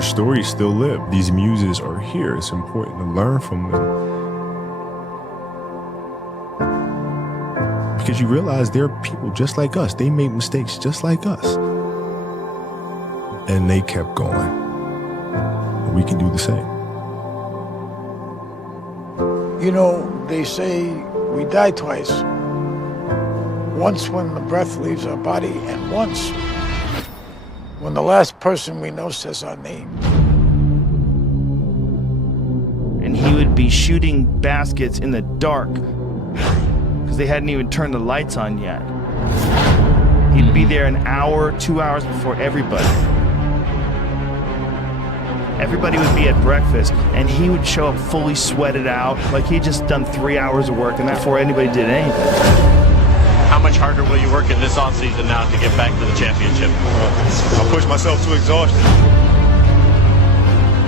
Stories still live. These muses are here. It's important to learn from them. Because you realize there are people just like us. They made mistakes just like us. And they kept going. We can do the same. You know, they say we die twice. Once when the breath leaves our body, and once when the last person we know says our name. And he would be shooting baskets in the dark because they hadn't even turned the lights on yet. He'd be there an hour, 2 hours before everybody. Everybody would be at breakfast, and he would show up fully sweated out, like he'd just done 3 hours of work, and before anybody did anything. How much harder will you work in this offseason now to get back to the championship? I push myself to exhaustion.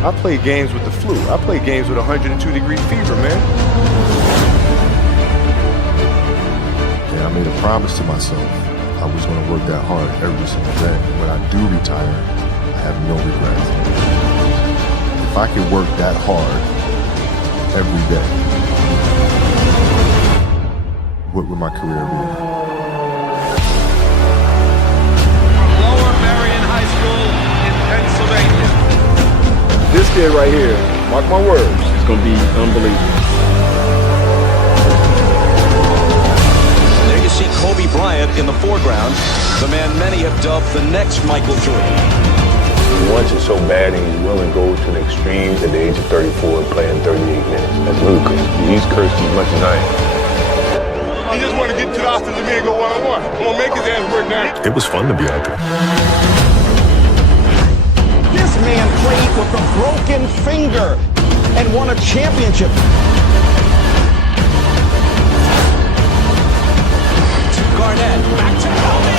I play games with the flu. I play games with 102-degree fever, man. And I made a promise to myself I was going to work that hard every single day. When I do retire, I have no regrets. If I could work that hard every day, what would my career be? This kid right here, mark my words, it's gonna be unbelievable. There you see Kobe Bryant in the foreground, the man many have dubbed the next Michael Jordan. He wants it so bad and he's willing to go to the extremes at the age of 34 playing 38 minutes. That's ludicrous. He's cursed as much as I am. He just want to get to the offensive and go one-on-one. I'm gonna make his ass work now. It was fun to be out there. This man played with a broken finger and won a championship. Garnett, back to Kobe.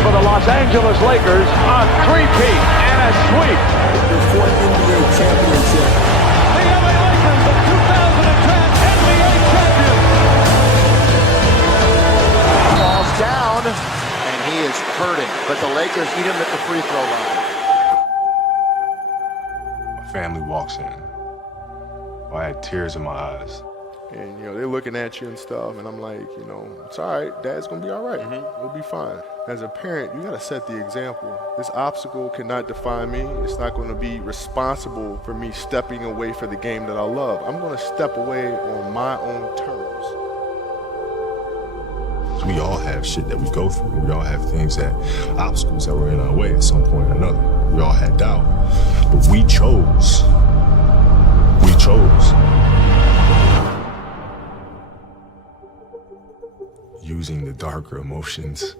For the Los Angeles Lakers, a three-peat and a sweep. The fourth NBA championship. The LA Lakers, the 2010 NBA champions. Falls down, and he is hurting. But the Lakers eat him at the free throw line. My family walks in. I had tears in my eyes. And, you know, they're looking at you and stuff, and I'm like, you know, it's all right. Dad's going to be all right. We'll be fine. As a parent, you got to set the example. This obstacle cannot define me. It's not going to be responsible for me stepping away for the game that I love. I'm going to step away on my own terms. We all have shit that we go through. We all have things obstacles that were in our way at some point or another. We all had doubt. But we chose. We chose. Using the darker emotions,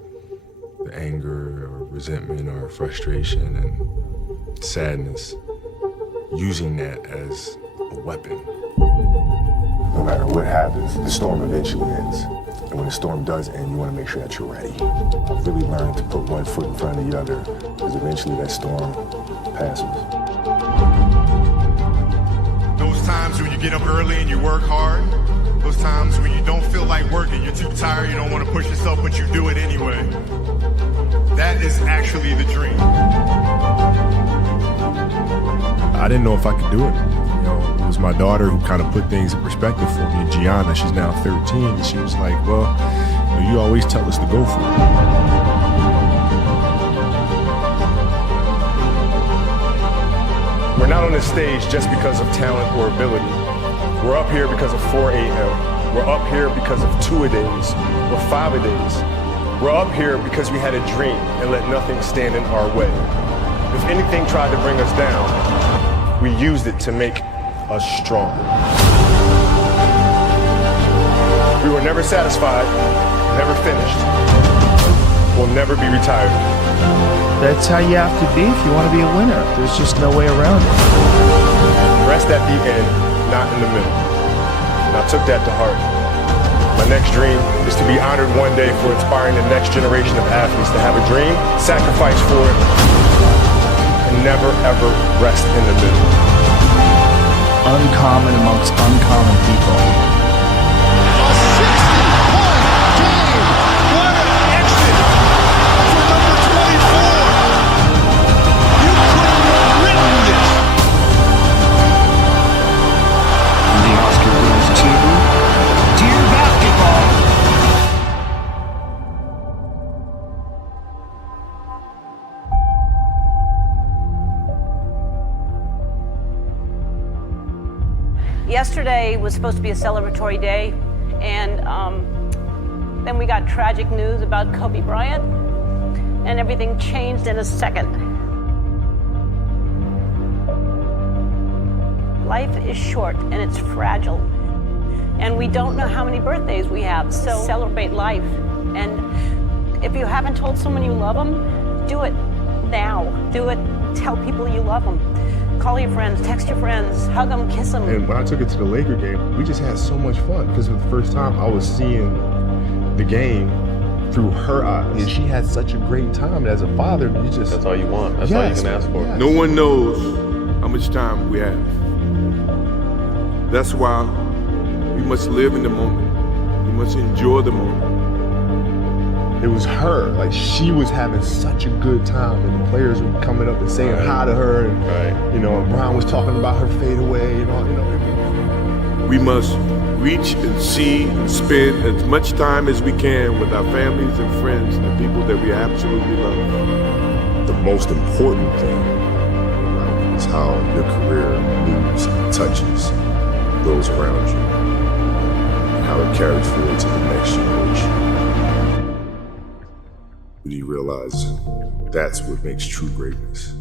the anger or resentment or frustration and sadness, using that as a weapon. No matter what happens, the storm eventually ends. And when the storm does end, you want to make sure that you're ready. I've really learned to put one foot in front of the other, because eventually that storm passes. Those times when you get up early and you work hard, those times when you don't feel like working, you're too tired, you don't want to push yourself, but you do it anyway. That is actually the dream. I didn't know if I could do it. You know, it was my daughter who kind of put things in perspective for me. Gianna, she's now 13, and she was like, well, you always tell us to go for it. We're not on this stage just because of talent or ability. We're up here because of 4 a.m. We're up here because of 2-a-days or 5-a-days. We're up here because we had a dream and let nothing stand in our way. If anything tried to bring us down, we used it to make us stronger. We were never satisfied, never finished. We'll never be retired. That's how you have to be if you want to be a winner. There's just no way around it. Rest at the end, not in the middle. And I took that to heart. My next dream is to be honored one day for inspiring the next generation of athletes to have a dream, sacrifice for it, and never ever rest in the middle. Uncommon amongst uncommon people. A 60-point game. What an exit for number 24. You couldn't have written this. The Oscar goes to Dear Basketball. Yesterday was supposed to be a celebratory day, and then we got tragic news about Kobe Bryant, and everything changed in a second. Life is short and it's fragile, and we don't know how many birthdays we have, so celebrate life. And if you haven't told someone you love them, do it now. Do it. Tell people you love them. Call your friends, text your friends, hug them, kiss them. And when I took it to the Laker game, we just had so much fun because for the first time I was seeing the game through her eyes. And she had such a great time. And as a father, you just... That's all you want. That's all you can ask for. Yes. No one knows how much time we have. That's why we must live in the moment. We must enjoy the moment. It was her. Like, she was having such a good time, and the players were coming up and saying hi to her, and you know, Brian was talking about her fadeaway and all. You know, we must reach and see and spend as much time as we can with our families and friends and the people that we absolutely love. The most important thing is how your career moves and touches those around you, and how it carries forward to the next generation. Do you realize that's what makes true greatness?